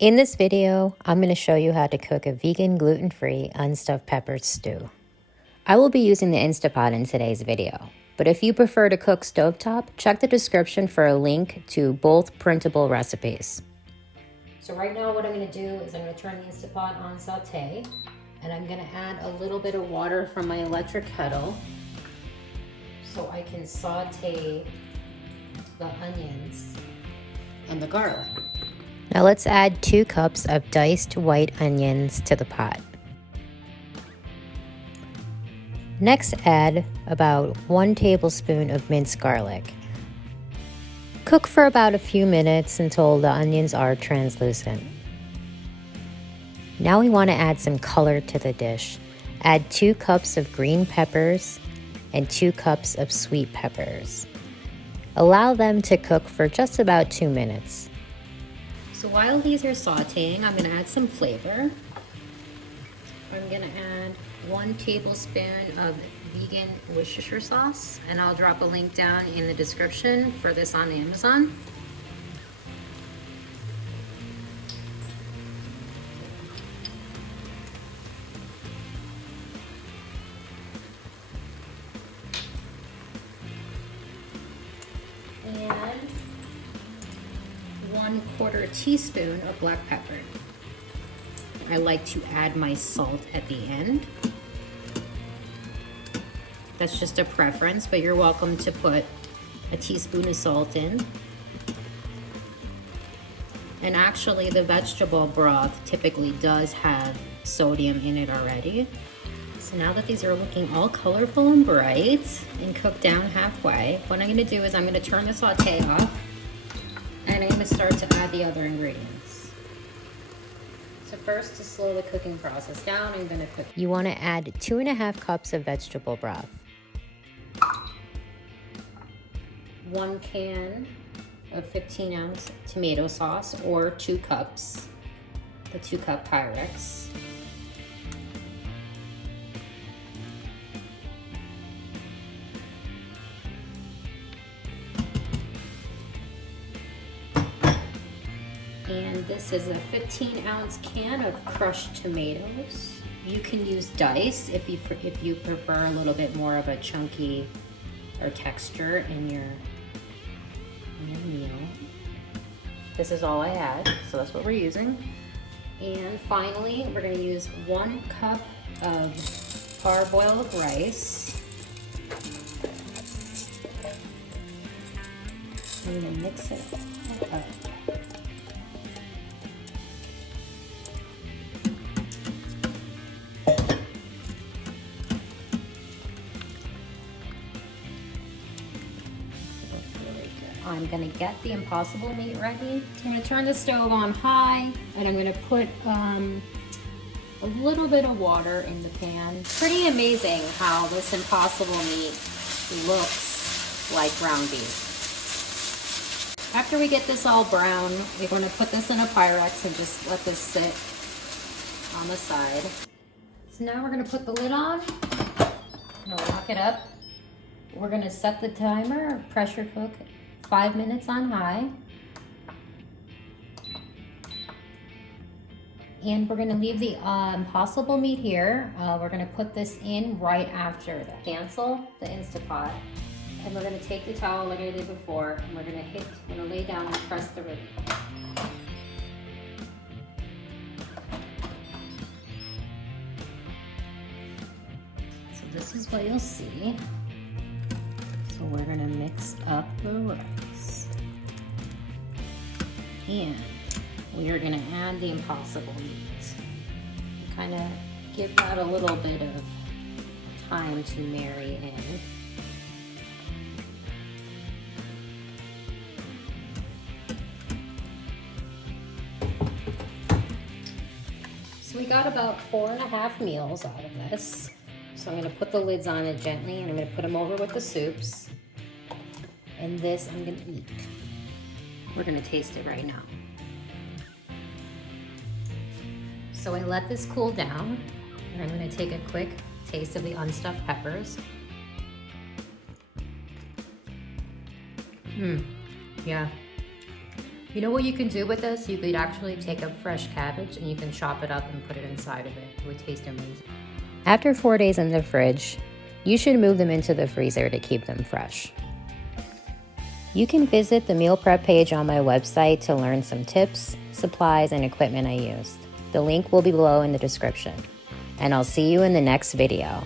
In this video, I'm going to show you how to cook a vegan gluten-free unstuffed peppers stew. I will be using the Instapot in today's video, but if you prefer to cook stovetop, check the description for a link to both printable recipes. So right now what I'm going to do is I'm going to turn the Instapot on Saute, and I'm going to add a little bit of water from my electric kettle so I can saute the onions and the garlic. Now let's add 2 cups of diced white onions to the pot. Next, add about 1 tablespoon of minced garlic. Cook for about a few minutes until the onions are translucent. Now we want to add some color to the dish. Add 2 cups of green peppers and 2 cups of sweet peppers. Allow them to cook for just about 2 minutes. So while these are sauteing, I'm going to add some flavor. I'm going to add 1 tablespoon of vegan Worcestershire sauce, and I'll drop a link down in the description for this on Amazon. And 1/4 teaspoon of black pepper. I like to add my salt at the end. That's just a preference, but you're welcome to put a teaspoon of salt in. And actually the vegetable broth typically does have sodium in it already. So now that these are looking all colorful and bright and cooked down halfway, what I'm going to do is I'm going to turn the saute off, and I'm going to start to add the other ingredients. So first, to slow the cooking process down, I'm going to cook. You want to add 2½ cups of vegetable broth, 1 can of 15-ounce tomato sauce, or 2 cups, the 2-cup Pyrex. And this is a 15-ounce can of crushed tomatoes. You can use dice if you prefer a little bit more of a chunky or texture in your meal. This is all I had, so that's what we're using. And finally, we're going to use 1 cup of parboiled rice. I'm going to mix it up. I'm going to get the Impossible meat ready. I'm going to turn the stove on high, and I'm going to put a little bit of water in the pan. Pretty amazing how this Impossible meat looks like ground beef. After we get this all brown, we're going to put this in a Pyrex and just let this sit on the side. So now we're going to put the lid on. I'm going to lock it up. We're going to set the timer, pressure cook 5 minutes on high. And we're gonna leave the Impossible meat here. We're gonna put this in right after that. Cancel the Instapot. And we're gonna take the towel like I did before, and we're gonna lay down and press the rib. So this is what you'll see. So we're gonna mix up the rice, and we are gonna add the Impossible meat. Kind of give that a little bit of time to marry in. So we got about 4½ meals out of this. So I'm going to put the lids on it gently, and I'm going to put them over with the soups. And this I'm going to eat. We're going to taste it right now. So I let this cool down, and I'm going to take a quick taste of the unstuffed peppers. Yeah. You know what you can do with this? You could actually take a fresh cabbage and you can chop it up and put it inside of it. It would taste amazing. After 4 days in the fridge, you should move them into the freezer to keep them fresh. You can visit the meal prep page on my website to learn some tips, supplies, and equipment I used. The link will be below in the description. And I'll see you in the next video.